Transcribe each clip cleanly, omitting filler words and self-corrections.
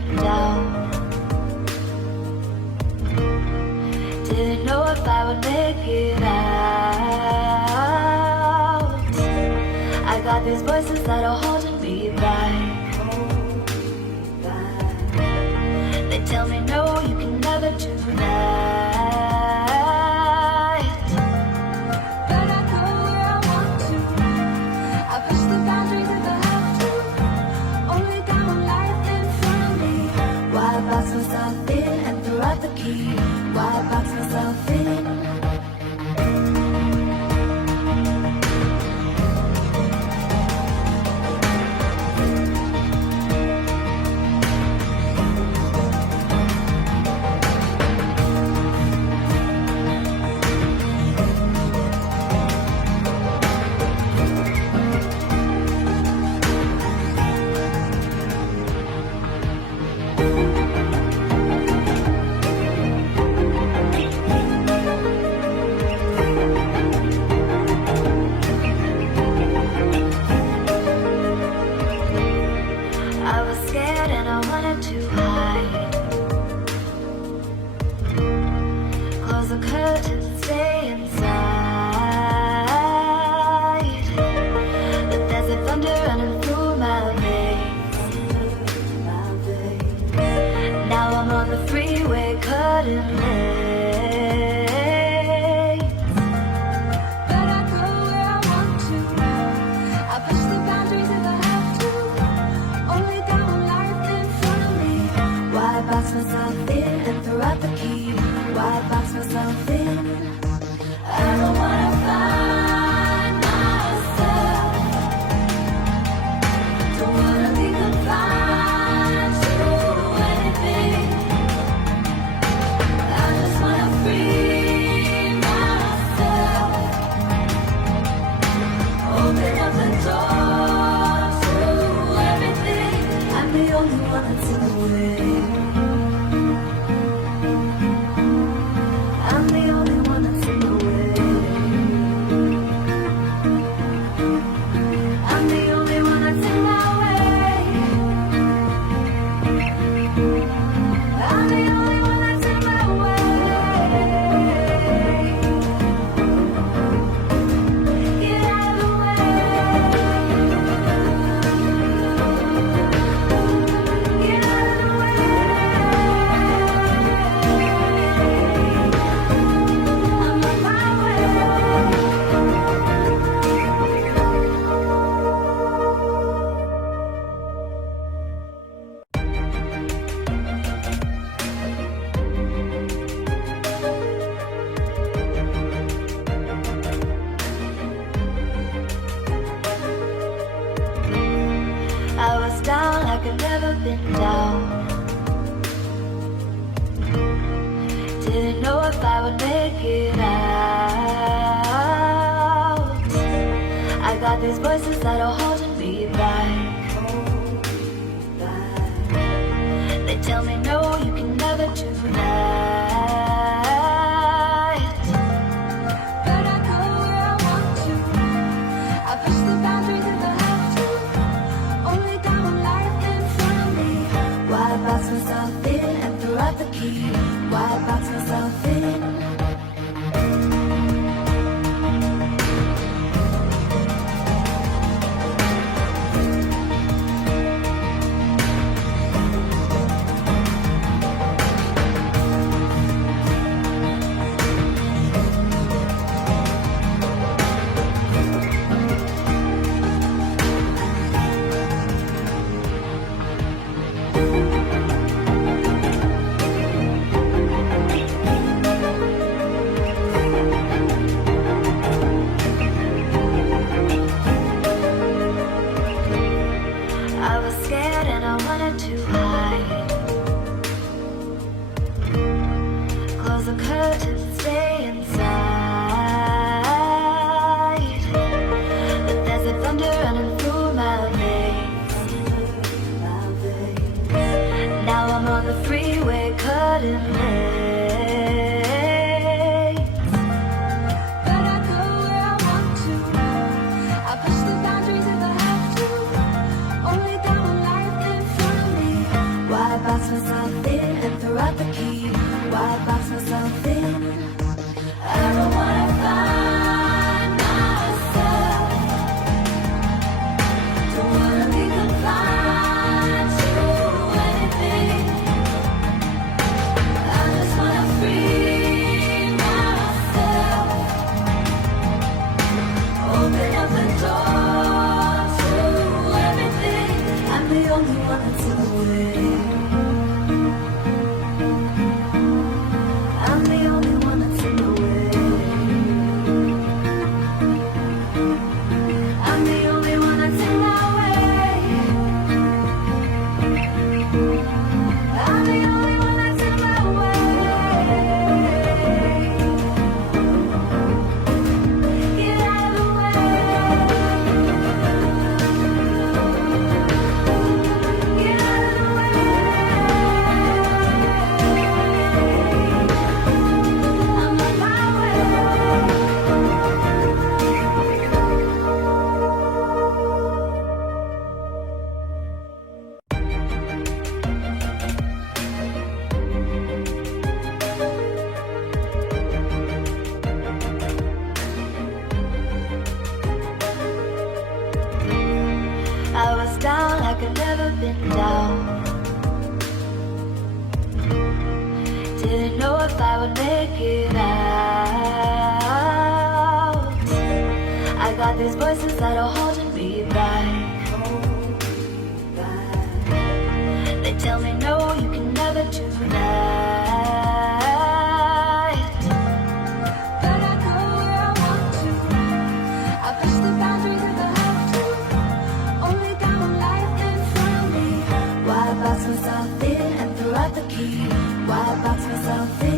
been down. Didn't know if I would make it out. I got these voices that are holding me back. They tell me no, you can never do that. But I go where I want to. I push the boundaries if I have to. Only got one life in front of me. Why box myself in and throw out the key? Why box myself in? throw out the key. Why box myself in? I don't wanna find myself. Don't wanna be confined to anything. I just wanna free myself. Open up the door to everything. I'm the only one that's in the way. I'm the only one that's in the way. I'm the only one that's in my way. I'm the only one that's in my way. Get out of the way. Get out of the way. I'm on my way. I was down like I've never been down. Didn't know if I would make it out. I got these voices that are holding me back. They tell me no, you can never do that. But I go where I want to. I push the boundaries if I have to. Only got one life in front of me. Why box myself in and throw out the key? Why box myself in?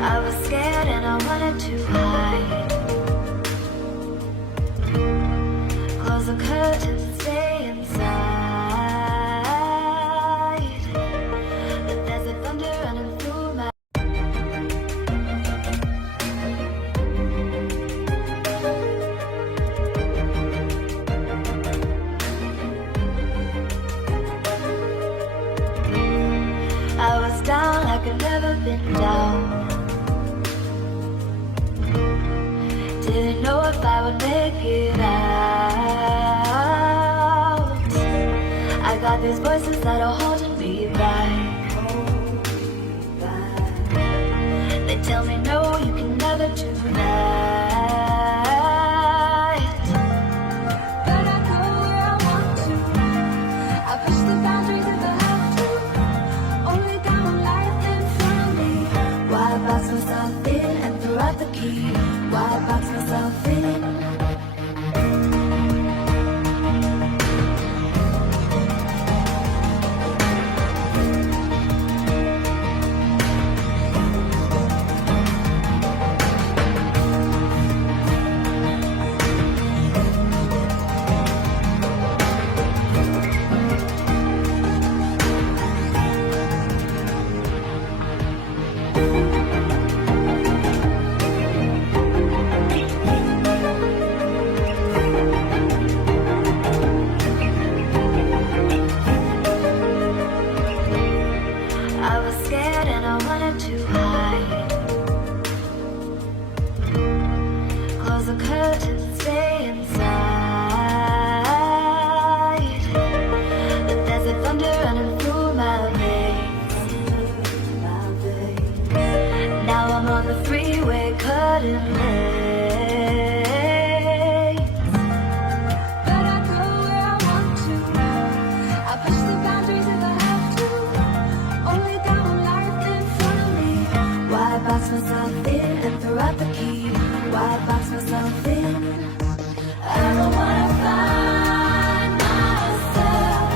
I was scared and I wanted to hide. Close the curtains and stay inside. But there's a thunder running through my. I was down like I've never been down. Didn't know if I would make it out. I got these voices that are holding me back. They tell me no, you can never do that. But I go where I want to. I push the boundaries if I have to. Only got one life in front of me. Why box myself in and throw out the key? Why box myself in? I was scared and I wanted to hide. Close the curtains and stay inside. But there's a thunder running through my veins. Now I'm on the freeway cutting lanes. But I go where I want to. I push the boundaries if I have to. Only got one life in front of me. Why box myself in and throw out the key? Why box myself in? I I don't wanna find myself.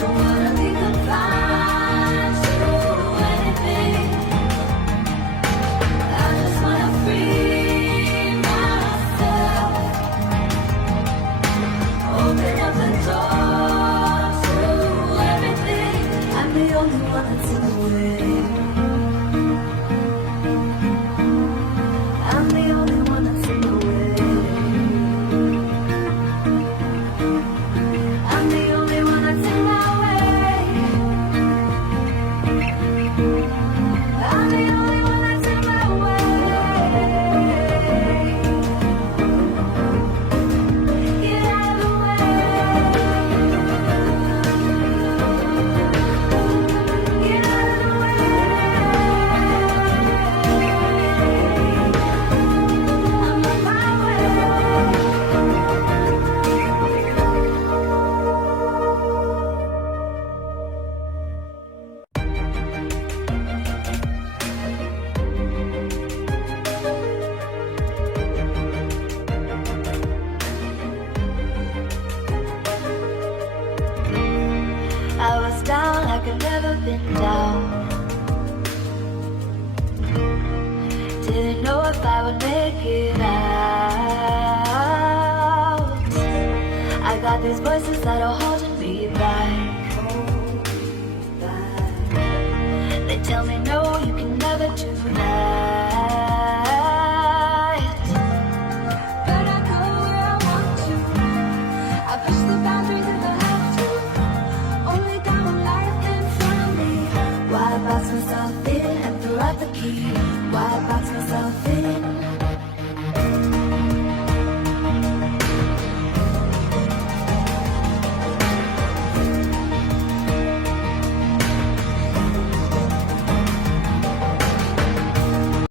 Don't wanna be confined to anything. I just wanna free myself. Open up the door to everything. I'm the only one that's in the way. I'm the only one that's in the way. I'm the only one that's in my way. I'm the only one that's in my way. Get out of the way. Get out of the way. I'm on my way. I was down like I've never been down. Didn't know if I would make it out. I got these voices that are holding me back. They tell me no, you can never do that. But I go where I want to. I push the boundaries if I have to. Only got one life in front of me. Why box myself in and throw out the key? Why box myself in